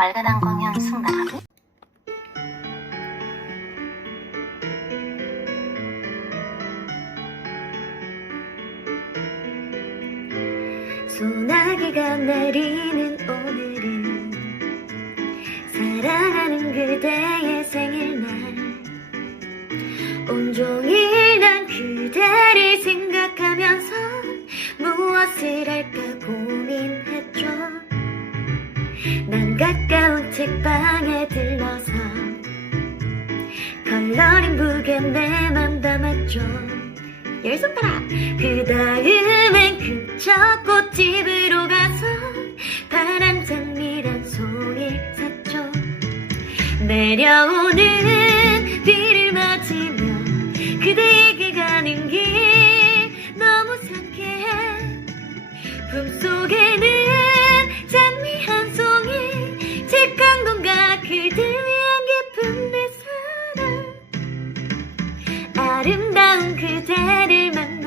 말가난 광양 숭나라비 소나기가 내리는 오늘은 사랑하는 그대의 생일날. 온종일 난 그대를 생각하면서 무엇을 할까 고민했죠 난 가까운 책방에 들러서 컬러링 북에 내 맘 담았죠. 열 손가락. 그 다음엔 그저 꽃집으로 가서 파란 장미란 송이 샀죠. 내려오는 비를 맞으며 그대에게 가는 길 너무 상쾌해. 품속에는 아름다운 그대를 만난